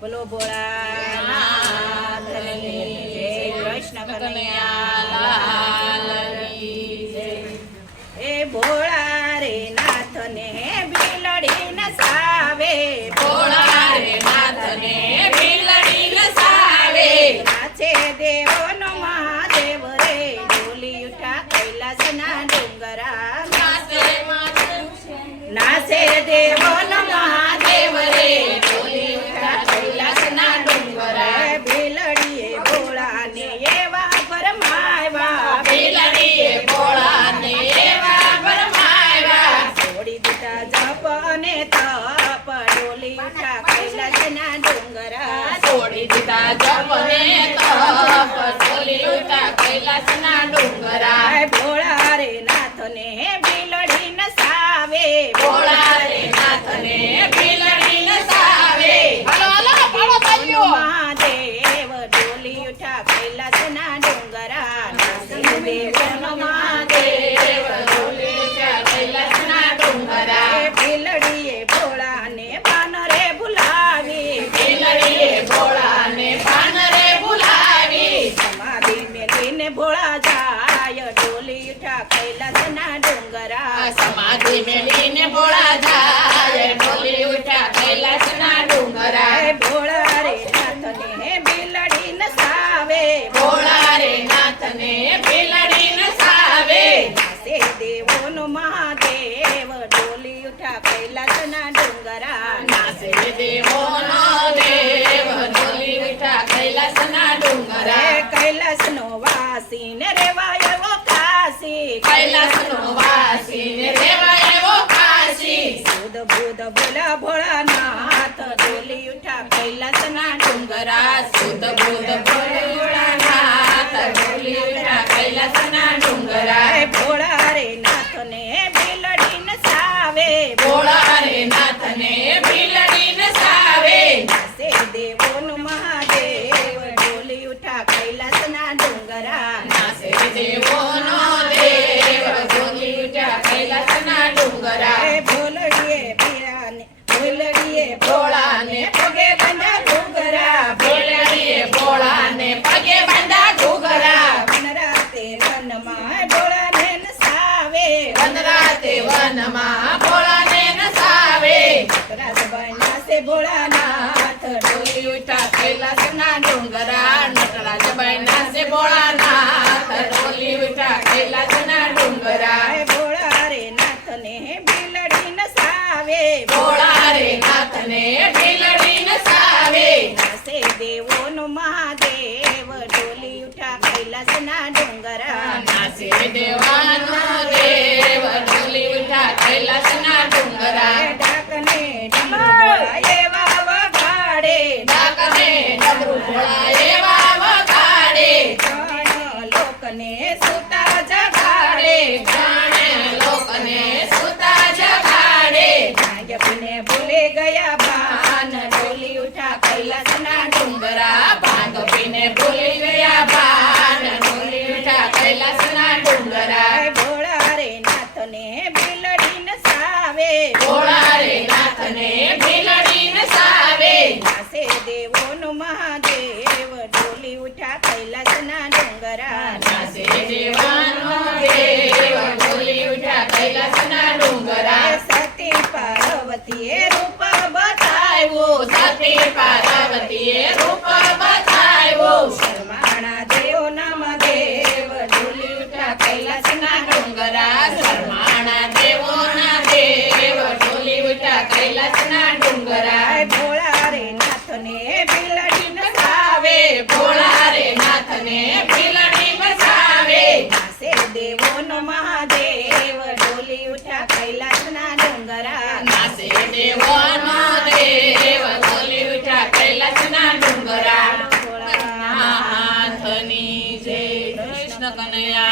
બોલો ભોળાનાથની જય, કૃષ્ણ કનૈયા લાલ કી જય. એ ભોળા રે નાથને બિલડી નસાવે, ભોળા રે નાથને બિલડી નસાવે, નાચે દેવોનો મહાદેવ રે, ડોલી ઉઠા કૈલાસના ડુંગરા. નાચે દેવોનો મહાદેવ રે, ડોલી ઉઠા કૈલાસના ડુંગરા. બિલડીએ ભોળાને એવા ભરમાવ્યા, બિલડીએ ભોળાને એવા ભરમાવ્યા, છોડી દીધા જપ અને તપ, ડોલી ઉઠા કૈલાસના ડુંગરા. છોડી દીધા જપને તપ, ડોલી ઉઠા કૈલાસના ડુંગરા. ભોળા રે નાથને બિલડી નસાવે, ભોળા રે નાથને બિલડી નસાવે. હાલો હાલો પાડો તાળીઓ. મહાદેવ ડોલી ઉઠા કૈલાસના ડુંગરા. નાસી દેવોનો મહાદેવ ડોલી ઉઠા કૈલાસના ડુંગરા. બિલડીએ ભોળાને પાનરે ભુલાવી, બિલડીએ ભોળાને પાનરે ભુલાવી, સમાધિ મેલીને ભોળા જાય, ડોલી ઉઠા કૈલાસના ડુંગરા. સમાધિ મેલીને ભોળા જાય, ડોલી ઉઠ્યા કૈલાસના ડુંગરા. ભોળા રે નાથને બિલડી નસાવે, ભોળા રે નાથને બિલડી નસાવે, નાસે દેવોનો મહાદેવ, ડોલી ઉઠા કૈલાસના ડુંગરા. નાસે દેવોનો દેવ, ડોલી ઉઠ્યા કૈલાસના ડુંગરા. કૈલાસનો વાસી ને રેવાય એવો કાશી, કૈલાસનો વાસી ને રેવાય એવો કાશી, બુધ બુધ બોલા ભોળાનાથ, ડોલી ઉઠા કૈલાસના ડુંગરા. શુદ્ધ બુદ્ધ ભોળાનાથ, ડોલી ઉઠ્યા કૈલાસના ડુંગરા. ભોળા રે નાથને બિલડી નસાવે, ભોળા રે નાથને બિલડી નસાવે, નાસે દેવોનો મહાદેવ, ડોલી ઉઠા કૈલાસના ડુંગરા. નાસે દેવોનો દેવ, ડોલી ઉઠ્યા કૈલાસના ડુંગરા. ભોલડીએ પીરાને, ભોલડીએ ભોળાને પગે બંધા ઘૂઘરા, ભોળડીએ ભોળાને પગે બાંધા ઘૂઘરા. વનરાતે વનમાં ભોળાને નસાવે, વનરાતે વનમાં ભોળાને નસાવે, રાજભાઈ નાસે ભોળાનાથ, ડોલી ઉઠ્યા કૈલાસના ડુંગરા. નટરાજભાઈ નાસે ભોળાનાથ, ડોલી ઉઠ્યા કૈલાસના ડુંગરા. ભોળા રે નાથને બિલડી નસાવે, ભોળા રે નાથને બિલડી નસાવે, નાસે દેવોનો મહાદેવ, ડોલી ઉઠા કૈલાસના ડુંગરા. નાસે દેવાનો દેવ, ડોલી ઉઠ્યા કૈલાસના ડુંગરા. ડાકને ડમરૂ એવા વગાડે, ડાકને ડમરૂ ભોળા એવા વગાડે, ત્રણ લોકને સુતા જગાડે, જાણે લોકને સુતા જગાડે. ભાંગને ભૂલે ગયા ભાન, ડોલી ઉઠા કૈલાસના ડુંગરા ભાંગ પીને ભૂલી ગયા ભાન, ડોલી ઉઠ્યા કૈલાસના ડુંગરા. ભોળા રે નાથને બિલડી નસાવે, ભોળા રે નાથને બિલડી નસાવે, નાસે દેવોનો મહાદેવ, ડોલી ઉઠા કૈલાસના ડુંગરા. નાસે દેવાનો દેવ, ડોલી ઉઠ્યા કૈલાસના ડુંગરા. સતી પાર્વતીએ રૂપ બતાવ્યું, સતી પાર્વતીએ રૂપ બતાવ્યું, શરમાણા દેવો નામ દેવ, ડોલી ઉઠા કૈલાસના ડુંગરા. શરમાણા દેવોના દેવ, ડોલી ઉઠ્યા કૈલાસના ડુંગરા. ભોળા રે નાથને બિલડી નસાવે, ભોળા રે નાથને બિલડી નસાવે, નાસે દેવોનો મહાદેવ, ડોલી ઉઠા કૈલાસના ડુંગરા. નાસે દેવોનો દેવ, ડોલી ઉઠ્યા કૈલાસના ડુંગરા. ભોળા નાથની જય, કૃષ્ણ કનૈયા